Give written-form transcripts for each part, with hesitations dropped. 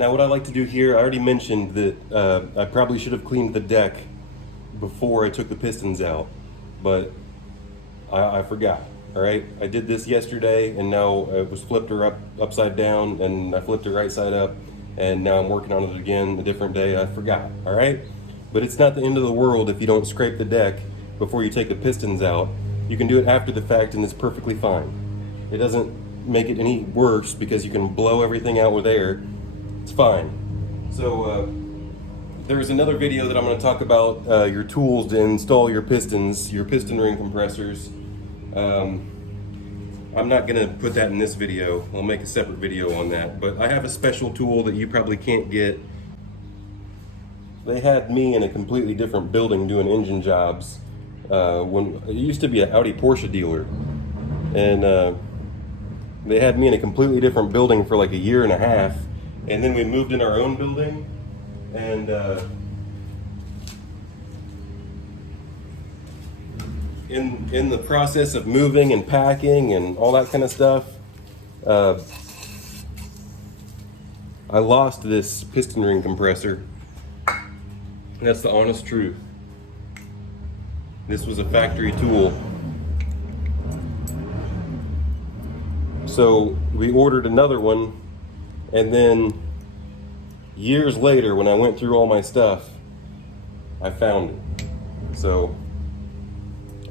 Now what I like to do here, I already mentioned that I probably should have cleaned the deck before I took the pistons out, but I forgot. All right, I did this yesterday, and now it was flipped her upside down, and I flipped it right side up, and now I'm working on it again a different day. I forgot. All right, but it's not the end of the world if you don't scrape the deck before you take the pistons out. You can do it after the fact, and it's perfectly fine. It doesn't make it any worse because you can blow everything out with air. It's fine. So there's another video that I'm going to talk about your tools to install your pistons, your piston ring compressors. I'm not going to put that in this video. I'll make a separate video on that. But I have a special tool that you probably can't get. They had me in a completely different building doing engine jobs. When it used to be an Audi Porsche dealer. And they had me in a completely different building for like a year and a half. And then we moved in our own building. And in the process of moving and packing and all that kind of stuff, I lost this piston ring compressor. That's the honest truth. This was a factory tool. So we ordered another one, and then years later, when I went through all my stuff, I found it. So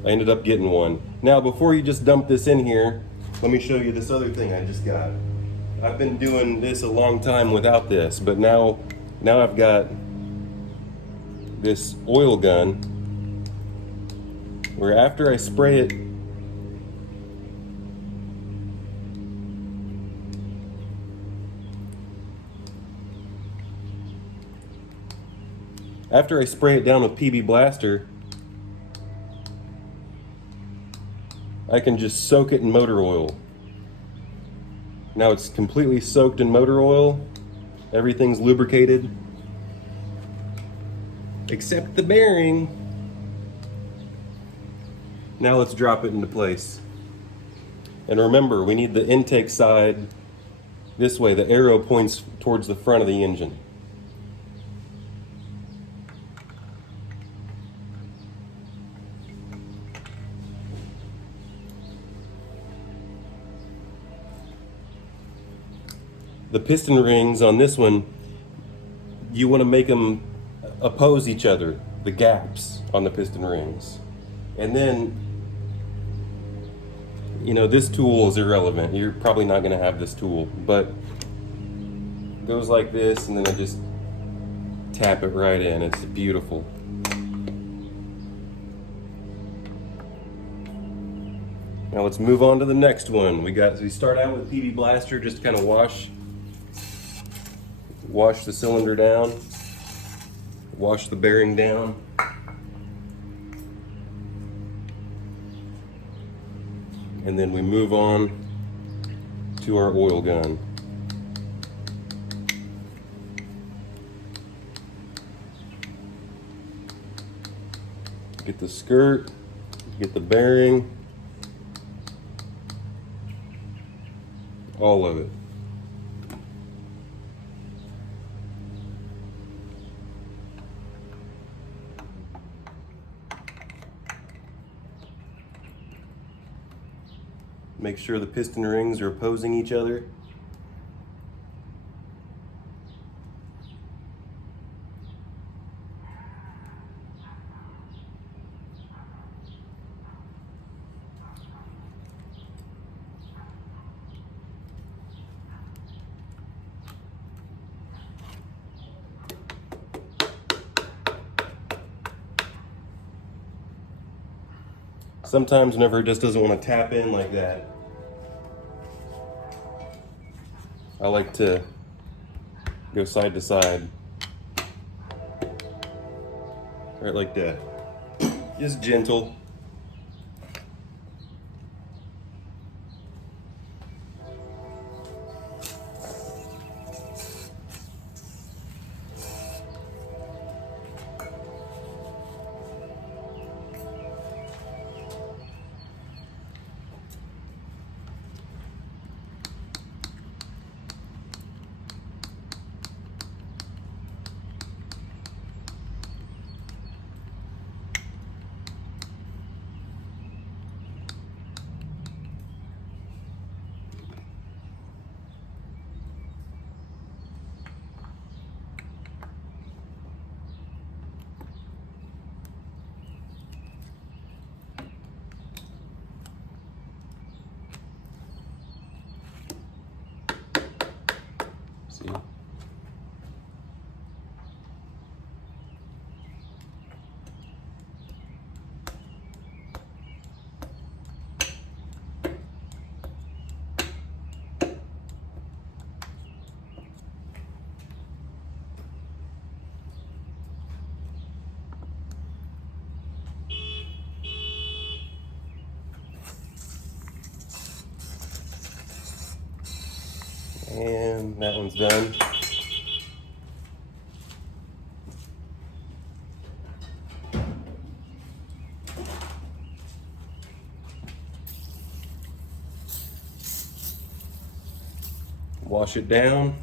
I ended up getting one. Now, before you just dump this in here, let me show you this other thing I just got. I've been doing this a long time without this, but now I've got this oil gun where after I spray it, down with PB Blaster, I can just soak it in motor oil. Now it's completely soaked in motor oil. Everything's lubricated, except the bearing. Now let's drop it into place. And remember, we need the intake side this way. The arrow points towards the front of the engine. The piston rings on this one, you want to make them oppose each other, the gaps on the piston rings. And then, you know, this tool is irrelevant. You're probably not going to have this tool, but it goes like this, and then I just tap it right in. It's beautiful. Now let's move on to the next one. We start out with PB Blaster, just kind of wash the cylinder down, wash the bearing down. And then we move on to our oil gun. Get the skirt, get the bearing, all of it. Make sure the piston rings are opposing each other. Sometimes whenever it just doesn't want to tap in like that, I like to go side to side, right like that. Just gentle. And that one's done. Wash it down.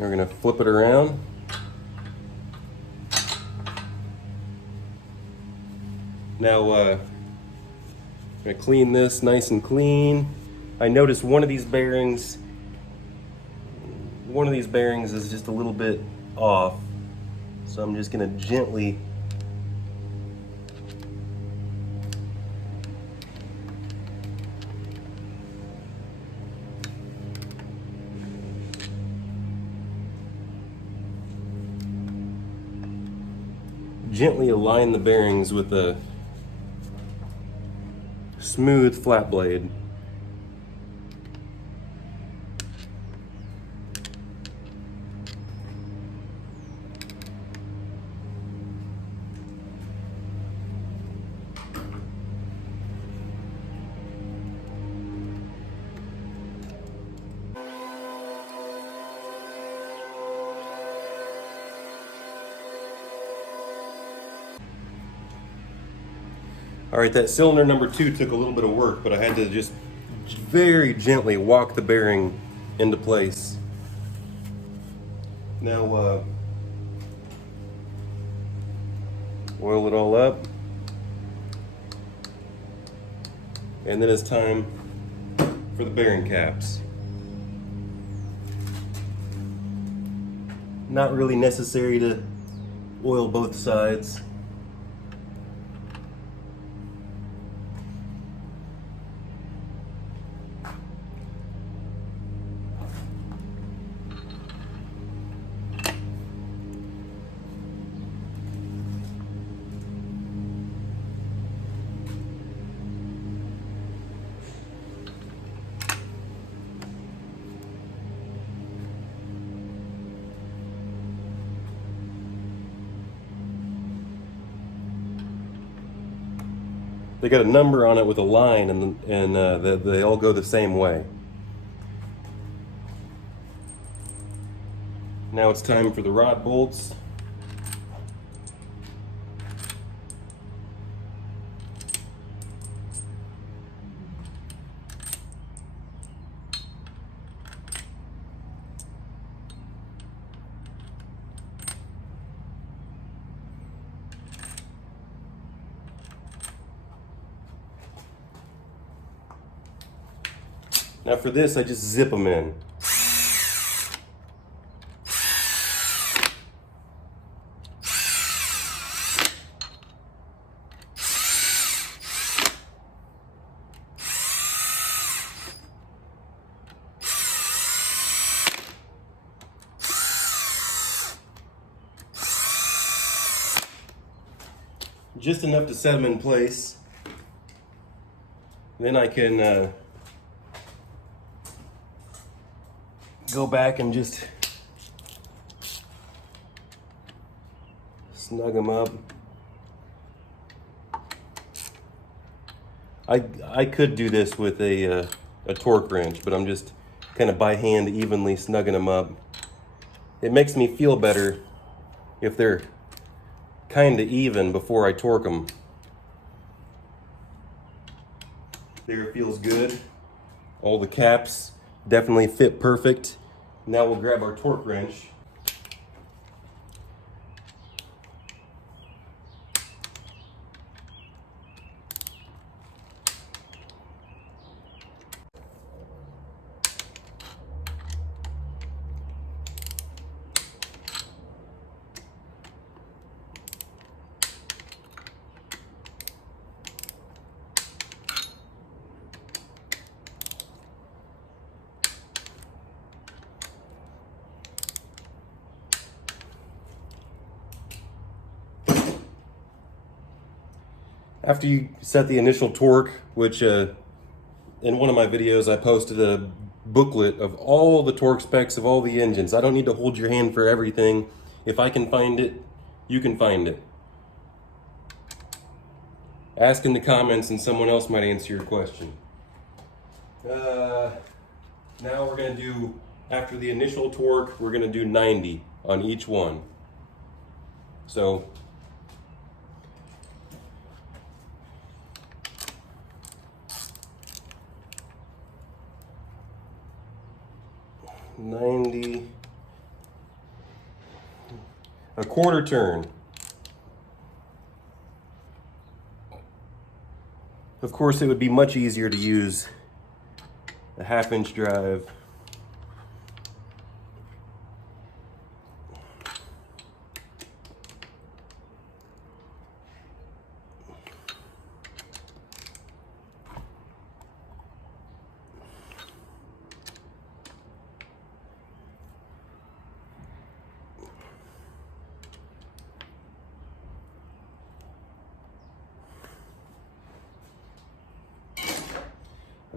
And we're going to flip it around. Now, I'm going to clean this nice and clean. I noticed one of these bearings is just a little bit off. So I'm just going to gently align the bearings with a smooth flat blade. All right, that cylinder number 2 took a little bit of work, but I had to just very gently walk the bearing into place. Now, oil it all up. And then it's time for the bearing caps. Not really necessary to oil both sides. They got a number on it with a line, and they all go the same way. Now it's time for the rod bolts. Now for this, I just zip them in. Just enough to set them in place. Then I can go back and just snug them up. I could do this with a torque wrench, but I'm just kind of by hand evenly snugging them up. It makes me feel better if they're kind of even before I torque them. There, it feels good. All the caps definitely fit perfect. Now we'll grab our torque wrench. After you set the initial torque, which in one of my videos I posted a booklet of all the torque specs of all the engines. I don't need to hold your hand for everything. If I can find it, you can find it. Ask in the comments and someone else might answer your question. Now we're going to do, after the initial torque, we're going to do 90 on each one. So a quarter turn. Of course, it would be much easier to use a 1/2 inch drive.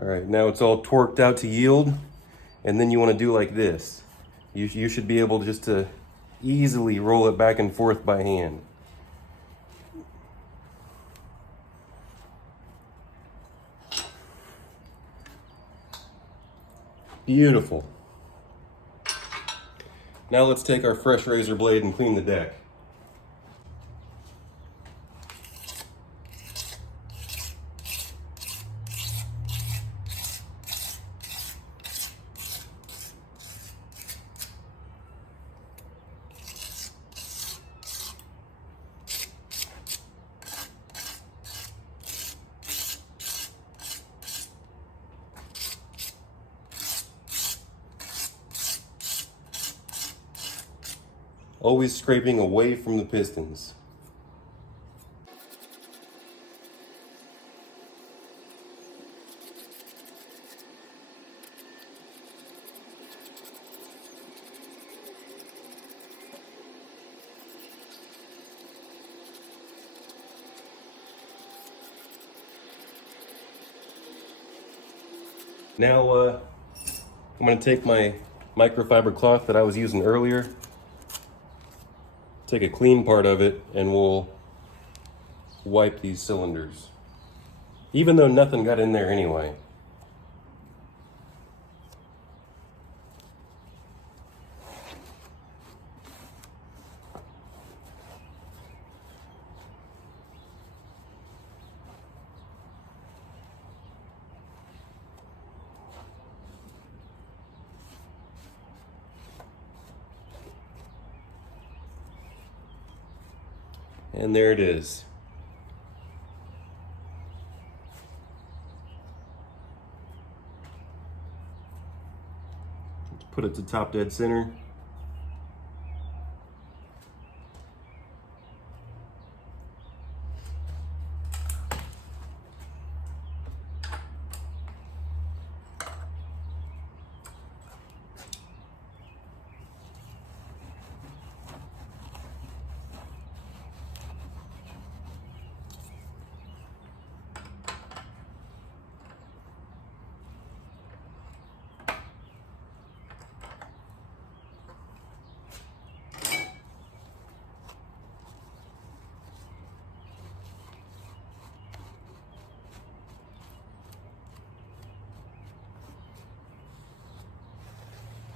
All right, now it's all torqued out to yield, and then you want to do like this. You should be able just to easily roll it back and forth by hand. Beautiful. Now let's take our fresh razor blade and clean the deck. Always scraping away from the pistons. Now I'm going to take my microfiber cloth that I was using earlier, take a clean part of it, and we'll wipe these cylinders, even though nothing got in there anyway. And there it is. Put it to top dead center.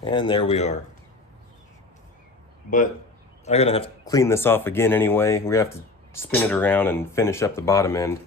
And there we are. But I'm gonna have to clean this off again anyway. We have to spin it around and finish up the bottom end.